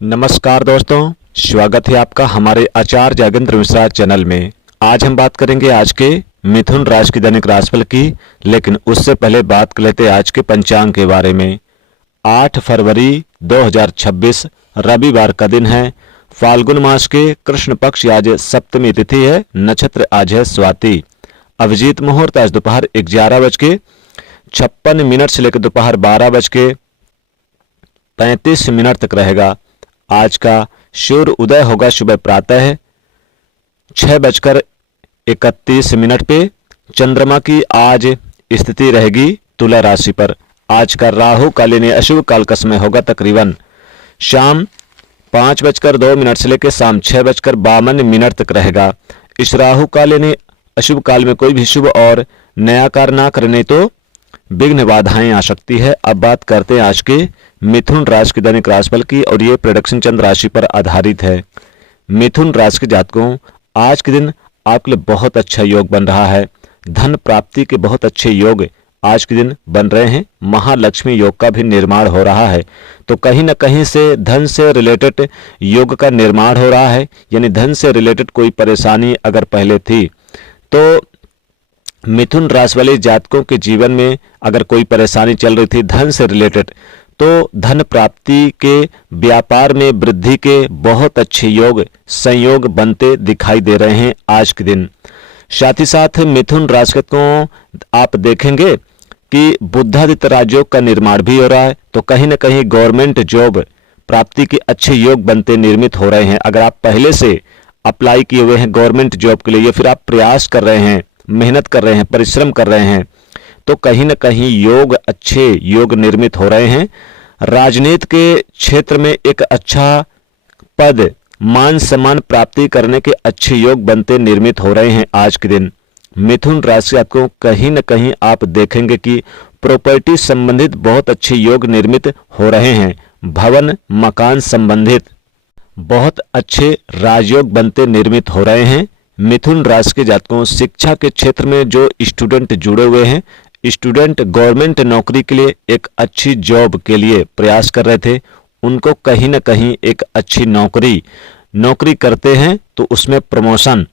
नमस्कार दोस्तों, स्वागत है आपका हमारे आचार्य जागेंद्र मिश्रा चैनल में। आज हम बात करेंगे आज के मिथुन राशि की दैनिक राशिफल की, लेकिन उससे पहले बात कर लेते हैं आज के पंचांग के बारे में। 8 फरवरी 2026 रविवार का दिन है। फाल्गुन मास के कृष्ण पक्ष आज सप्तमी तिथि है। नक्षत्र आज है स्वाति। अभिजीत मुहूर्त आज दोपहर 11:56 से लेकर दोपहर 12:35 तक रहेगा। आज का सूर्य उदय होगा सुबह प्रातः 6:31 पे। चंद्रमा की आज स्थिति रहेगी तुला राशि पर। आज का राहु काल यानी अशुभ काल का समय होगा तकरीबन शाम 5:02 से लेकर शाम 6:52 तक रहेगा। इस राहु काल यानी अशुभ काल में कोई भी शुभ और नया कार्य ना करने तो विघ्न बाधाएं आ सकती है। अब बात करते हैं आज के मिथुन राशि की दैनिक राशिफल की, और ये प्रेडिक्शन चंद्र राशि पर आधारित है। मिथुन राशि के जातकों, आज के दिन आपके लिए बहुत अच्छा योग बन रहा है। धन प्राप्ति के बहुत अच्छे योग आज के दिन बन रहे हैं। महालक्ष्मी योग का भी निर्माण हो रहा है, तो कहीं ना कहीं से धन से रिलेटेड योग का निर्माण हो रहा है। यानी धन से रिलेटेड कोई परेशानी अगर पहले थी तो मिथुन राशि वाले जातकों के जीवन में अगर कोई परेशानी चल रही थी धन से रिलेटेड, तो धन प्राप्ति के, व्यापार में वृद्धि के बहुत अच्छे योग संयोग बनते दिखाई दे रहे हैं आज के दिन। साथ ही साथ मिथुन राशि को आप देखेंगे कि बुधादित्य राजयोग का निर्माण भी हो रहा है, तो कहीं ना कहीं गवर्नमेंट जॉब प्राप्ति के अच्छे योग बनते निर्मित हो रहे हैं। अगर आप पहले से अप्लाई किए हुए हैं गवर्नमेंट जॉब के लिए, या फिर आप प्रयास कर रहे हैं, मेहनत कर रहे हैं, परिश्रम कर रहे हैं, तो कहीं ना कहीं योग, अच्छे योग निर्मित हो रहे हैं। राजनीति के क्षेत्र में एक अच्छा पद, मान सम्मान प्राप्ति करने के अच्छे योग बनते निर्मित हो रहे हैं आज के दिन। मिथुन राशि को कहीं ना कहीं आप देखेंगे कि प्रॉपर्टी संबंधित बहुत अच्छे योग निर्मित हो रहे हैं। भवन मकान संबंधित बहुत अच्छे राजयोग बनते निर्मित हो रहे हैं। मिथुन राशि के जातकों, शिक्षा के क्षेत्र में जो स्टूडेंट जुड़े हुए हैं, स्टूडेंट गवर्नमेंट नौकरी के लिए एक अच्छी जॉब के लिए प्रयास कर रहे थे, उनको कहीं ना कहीं एक अच्छी नौकरी करते हैं तो उसमें प्रमोशन,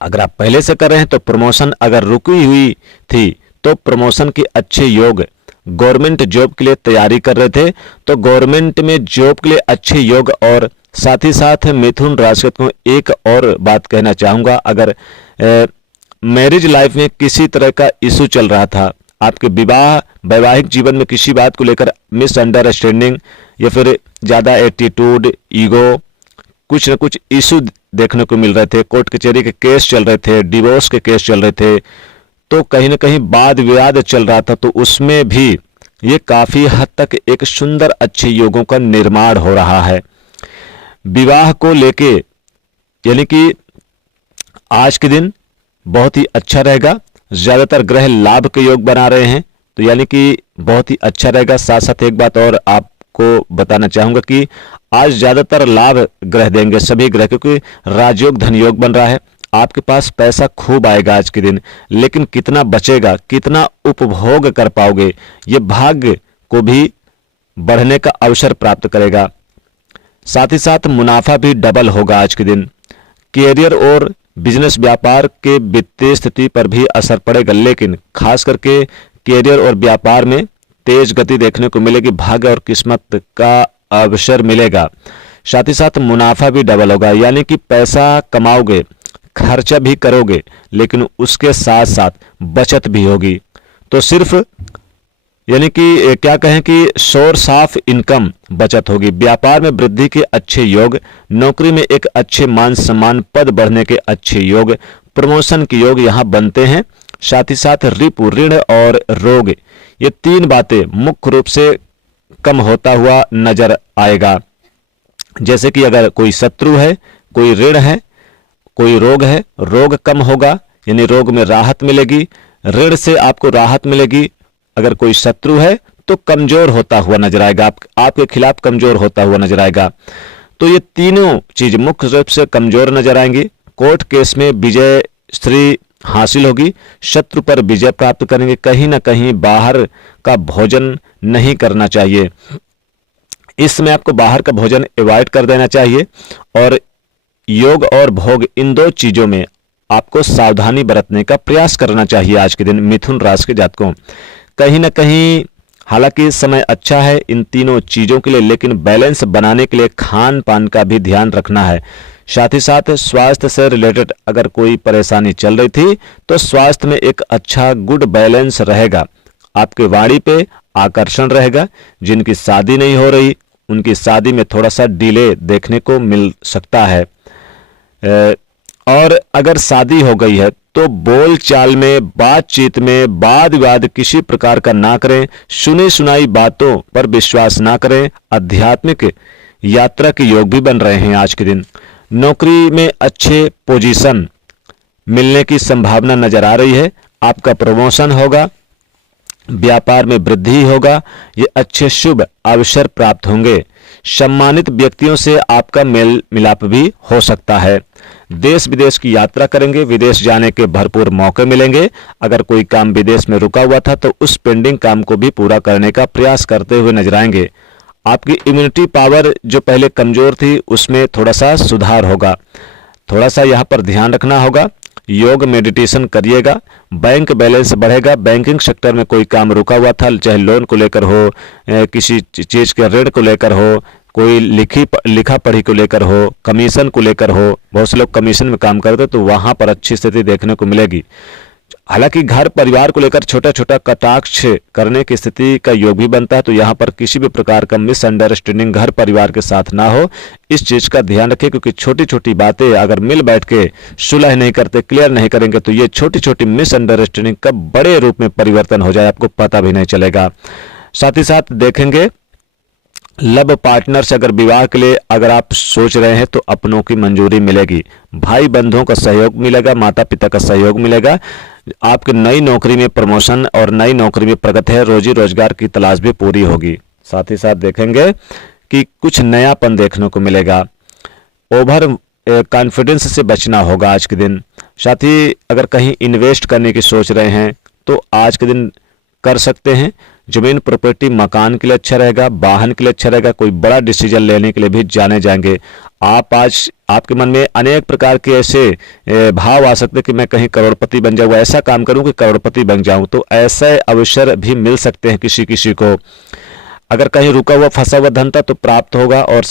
अगर आप पहले से कर रहे हैं तो प्रमोशन, अगर रुकी हुई थी तो प्रमोशन के अच्छे योग, गवर्नमेंट जॉब के लिए तैयारी कर रहे थे तो गवर्नमेंट में जॉब के लिए अच्छे योग। और साथ ही साथ मिथुन राशि को एक और बात कहना चाहूंगा, अगर मैरिज लाइफ में किसी तरह का इशू चल रहा था, आपके वैवाहिक जीवन में किसी बात को लेकर मिसअंडरस्टैंडिंग या फिर ज़्यादा एटीट्यूड, ईगो, कुछ न कुछ इशू देखने को मिल रहे थे, कोर्ट कचहरी के केस चल रहे थे, डिवोर्स के केस चल रहे थे, तो कहीं ना कहीं वाद विवाद चल रहा था, तो उसमें भी ये काफ़ी हद तक एक सुंदर अच्छे योगों का निर्माण हो रहा है। विवाह को लेके यानी कि आज के दिन बहुत ही अच्छा रहेगा। ज़्यादातर ग्रह लाभ के योग बना रहे हैं, तो यानी कि बहुत ही अच्छा रहेगा। साथ साथ एक बात और आपको बताना चाहूँगा कि आज ज़्यादातर लाभ ग्रह देंगे सभी ग्रह, क्योंकि राजयोग धन योग बन रहा है। आपके पास पैसा खूब आएगा आज के दिन, लेकिन कितना बचेगा, कितना उपभोग कर पाओगे, ये भाग्य को भी बढ़ने का अवसर प्राप्त करेगा। साथ ही साथ मुनाफा भी डबल होगा आज के दिन। कैरियर और बिजनेस व्यापार के वित्तीय स्थिति पर भी असर पड़ेगा, लेकिन खास करके कैरियर और व्यापार में तेज गति देखने को मिलेगी। भाग्य और किस्मत का अवसर मिलेगा। साथ ही साथ मुनाफा भी डबल होगा, यानी कि पैसा कमाओगे, खर्चा भी करोगे, लेकिन उसके साथ साथ बचत भी होगी। तो सिर्फ यानी कि क्या कहें कि सोर्स ऑफ इनकम बचत होगी। व्यापार में वृद्धि के अच्छे योग, नौकरी में एक अच्छे मान सम्मान, पद बढ़ने के अच्छे योग, प्रमोशन के योग यहाँ बनते हैं। साथ ही साथ रिपु, ऋण और रोग, ये तीन बातें मुख्य रूप से कम होता हुआ नजर आएगा। जैसे कि अगर कोई शत्रु है, कोई ऋण है, कोई रोग है, रोग कम होगा, यानी रोग में राहत मिलेगी, ऋण से आपको राहत मिलेगी। अगर कोई शत्रु है तो कमजोर होता हुआ नजर आएगा, आपके खिलाफ कमजोर होता हुआ नजर आएगा। तो ये तीनों चीज मुख्य रूप से कमजोर नजर आएंगी। कोर्ट केस में विजय श्री हासिल होगी, शत्रु पर विजय प्राप्त करेंगे। कहीं ना कहीं बाहर का भोजन नहीं करना चाहिए। इस समय आपको बाहर का भोजन अवॉइड कर देना चाहिए और योग और भोग इन दो चीजों में आपको सावधानी बरतने का प्रयास करना चाहिए आज के दिन मिथुन राशि के जातकों। कहीं ना कहीं हालांकि समय अच्छा है इन तीनों चीजों के लिए, लेकिन बैलेंस बनाने के लिए खान पान का भी ध्यान रखना है। साथ ही साथ स्वास्थ्य से रिलेटेड अगर कोई परेशानी चल रही थी तो स्वास्थ्य में एक अच्छा गुड बैलेंस रहेगा। आपके वाणी पे आकर्षण रहेगा। जिनकी शादी नहीं हो रही उनकी शादी में थोड़ा सा डिले देखने को मिल सकता है। और अगर शादी हो गई है तो बोल चाल में, बातचीत में वाद विवाद किसी प्रकार का ना करें। सुनी सुनाई बातों पर विश्वास ना करें। आध्यात्मिक यात्रा के योग भी बन रहे हैं आज के दिन। नौकरी में अच्छे पोजीशन मिलने की संभावना नजर आ रही है। आपका प्रमोशन होगा, व्यापार में वृद्धि होगा। ये अच्छे शुभ अवसर प्राप्त होंगे। सम्मानित व्यक्तियों से आपका मेल मिलाप भी हो सकता है। देश विदेश की यात्रा करेंगे, विदेश जाने के भरपूर मौके मिलेंगे। अगर कोई काम विदेश में रुका हुआ था तो उस पेंडिंग काम को भी पूरा करने का प्रयास करते हुए नजर आएंगे। आपकी इम्यूनिटी पावर जो पहले कमजोर थी उसमें थोड़ा सा सुधार होगा। थोड़ा सा यहाँ पर ध्यान रखना होगा। योग मेडिटेशन करिएगा। बैंक बैलेंस बढ़ेगा। बैंकिंग सेक्टर में कोई काम रुका हुआ था, चाहे लोन को लेकर हो, किसी चीज के ऋण को लेकर हो, कोई लिखा पढ़ी को लेकर हो, कमीशन को लेकर हो, बहुत से लोग कमीशन में काम करते तो वहां पर अच्छी स्थिति देखने को मिलेगी। हालांकि घर परिवार को लेकर छोटा छोटा कटाक्ष करने की स्थिति का योग भी बनता है, तो यहाँ पर किसी भी प्रकार का मिसअंडरस्टैंडिंग घर परिवार के साथ ना हो, इस चीज का ध्यान रखें। क्योंकि छोटी छोटी बातें अगर मिल बैठ के सुलह नहीं करते, क्लियर नहीं करेंगे तो ये छोटी छोटी मिसअंडरस्टैंडिंग कब बड़े रूप में परिवर्तन हो जाए आपको पता भी नहीं चलेगा। साथ ही साथ देखेंगे लव पार्टनर से अगर विवाह के लिए अगर आप सोच रहे हैं तो अपनों की मंजूरी मिलेगी। भाई बंधुओं का सहयोग मिलेगा, माता पिता का सहयोग मिलेगा। आपकी नई नौकरी में प्रमोशन और नई नौकरी में प्रगति है। रोजी रोजगार की तलाश भी पूरी होगी। साथ ही साथ देखेंगे कि कुछ नयापन देखने को मिलेगा। ओवर कॉन्फिडेंस से बचना होगा आज के दिन। साथ ही अगर कहीं इन्वेस्ट करने की सोच रहे हैं तो आज के दिन कर सकते हैं। जमीन प्रॉपर्टी मकान के लिए अच्छा रहेगा, वाहन के लिए अच्छा रहेगा। कोई बड़ा डिसीजन लेने के लिए भी जाने जाएंगे आप। आज आपके मन में अनेक प्रकार के ऐसे भाव आ सकते कि मैं कहीं करोड़पति बन जाऊँ, ऐसा काम करूं कि करोड़पति बन जाऊं। तो ऐसे अवसर भी मिल सकते हैं किसी किसी को। अगर कहीं रुका हुआ फंसा हुआ धन था तो प्राप्त होगा। और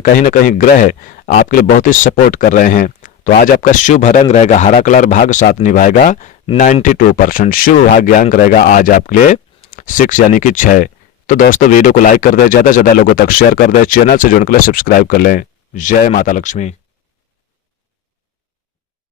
कहीं ना कहीं ग्रह आपके लिए बहुत ही सपोर्ट कर रहे हैं। तो आज आपका शुभ रंग रहेगा हरा कलर, भाग साथ निभाएगा 92%। शुभ भाग्यांक रहेगा आज आपके लिए 6 यानी कि 6। तो दोस्तों वीडियो को लाइक कर दें, ज्यादा से ज्यादा लोगों तक शेयर कर दें, चैनल से जुड़ने के लिए सब्सक्राइब कर लें। जय माता लक्ष्मी।